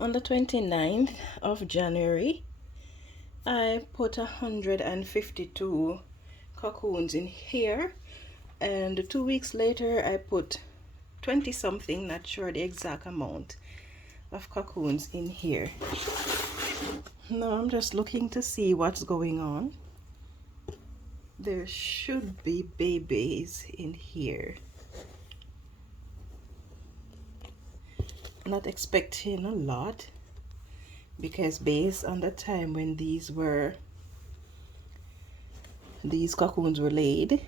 On the 29th of January, I put 152 cocoons in here, and 2 weeks later I put 20 something, not sure the exact amount, of cocoons in here. Now I'm just looking to see what's going on. There should be babies in here. Not expecting a lot, because based on the time when these cocoons were laid,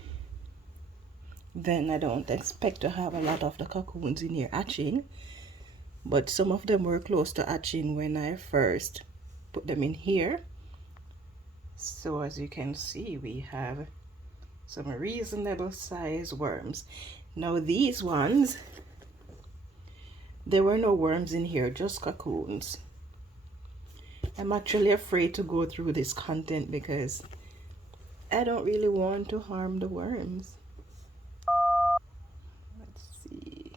then I don't expect to have a lot of the cocoons in here hatching, but some of them were close to hatching when I first put them in here. So as you can see, we have some reasonable size worms. Now these ones, there were no worms in here, just cocoons. I'm actually afraid to go through this content because I don't really want to harm the worms. Let's see.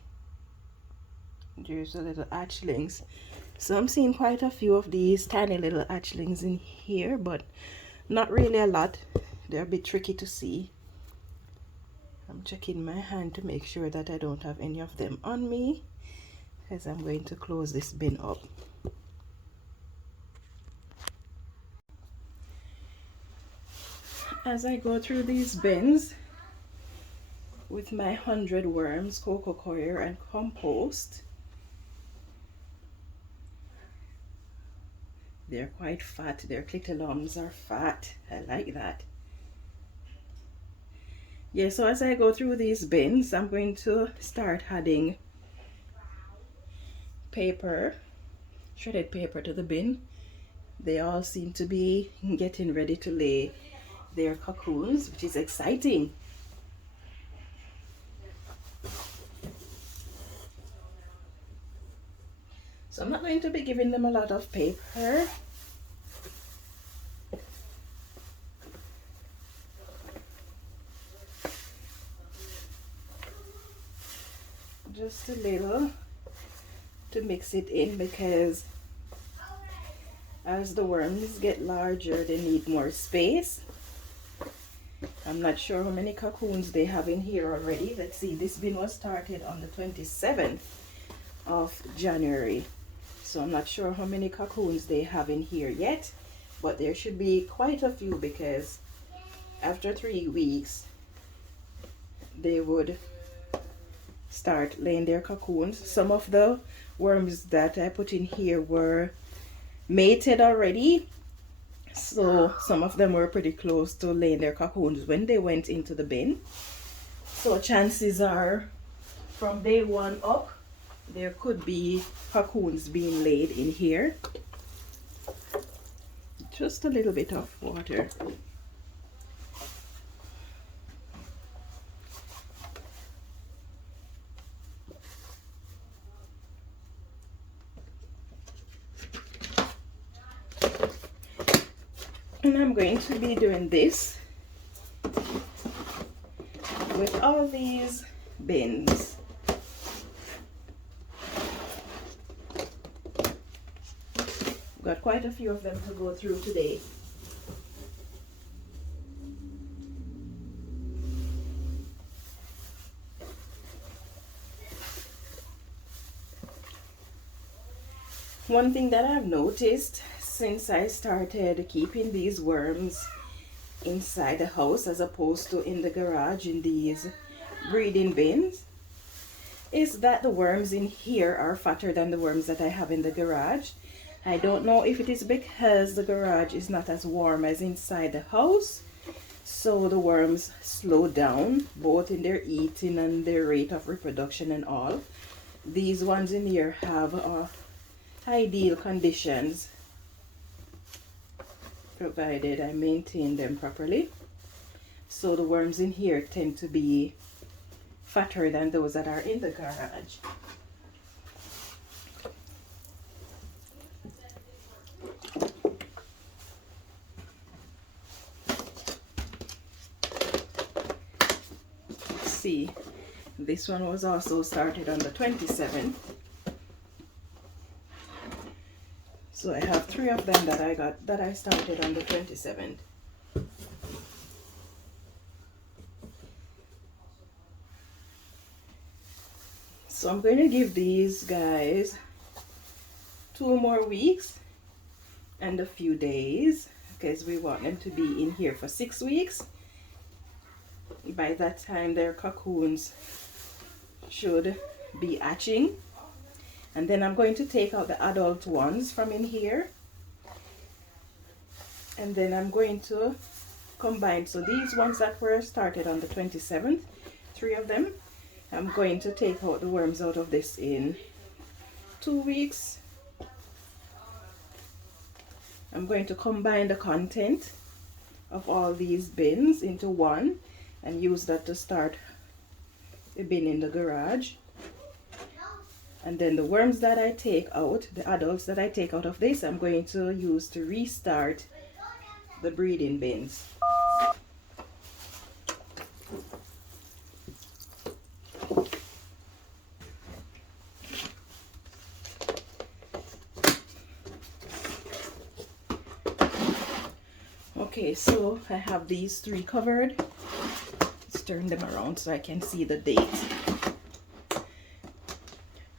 There's a little hatchlings. So I'm seeing quite a few of these tiny little hatchlings in here, but not really a lot. They're a bit tricky to see. I'm checking my hand to make sure that I don't have any of them on me, as I'm going to close this bin up. As I go through these bins with my 100 worms, cocoa coir and compost, they're quite fat. Their clitolums are fat. I like that. Yeah, so as I go through these bins, I'm going to start adding paper, shredded paper, to the bin. They all seem to be getting ready to lay their cocoons, which is exciting. So I'm not going to be giving them a lot of paper. Just a little to mix it in, because as the worms get larger, they need more space. I'm not sure how many cocoons they have in here already. Let's see, this bin was started on the 27th of January. So I'm not sure how many cocoons they have in here yet, but there should be quite a few, because after 3 weeks, they would start laying their cocoons. Some of the worms that I put in here were mated already, so some of them were pretty close to laying their cocoons when they went into the bin. So chances are, from day one up, there could be cocoons being laid in here. Just a little bit of water. And I'm going to be doing this with all these bins. Got quite a few of them to go through today. One thing that I've noticed since I started keeping these worms inside the house as opposed to in the garage in these breeding bins is that the worms in here are fatter than the worms that I have in the garage. I don't know if it is because the garage is not as warm as inside the house, so the worms slow down both in their eating and their rate of reproduction and all. These ones in here have ideal conditions, provided I maintain them properly. So the worms in here tend to be fatter than those that are in the garage. Let's see, this one was also started on the 27th. So I have 3 of them that I started on the 27th. So I'm going to give these guys 2 more weeks and a few days, because we want them to be in here for 6 weeks. By that time their cocoons should be hatching, and then I'm going to take out the adult ones from in here, and then I'm going to combine. So these ones that were started on the 27th, 3 of them, I'm going to take out the worms out of this in 2 weeks. I'm going to combine the content of all these bins into one and use that to start a bin in the garage. And then the worms that I take out, the adults that I take out of this, I'm going to use to restart the breeding bins. Okay, so I have these 3 covered. Let's turn them around so I can see the date.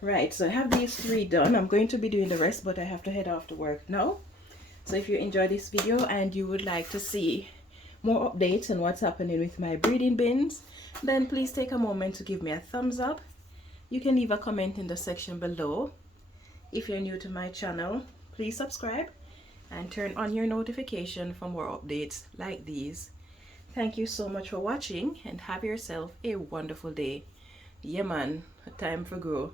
Right, so I have these 3 done. I'm going to be doing the rest, but I have to head off to work now. So if you enjoyed this video and you would like to see more updates on what's happening with my breeding bins, then please take a moment to give me a thumbs up. You can leave a comment in the section below. If you're new to my channel, please subscribe and turn on your notification for more updates like these. Thank you so much for watching, and have yourself a wonderful day. Yeah man, time for grow.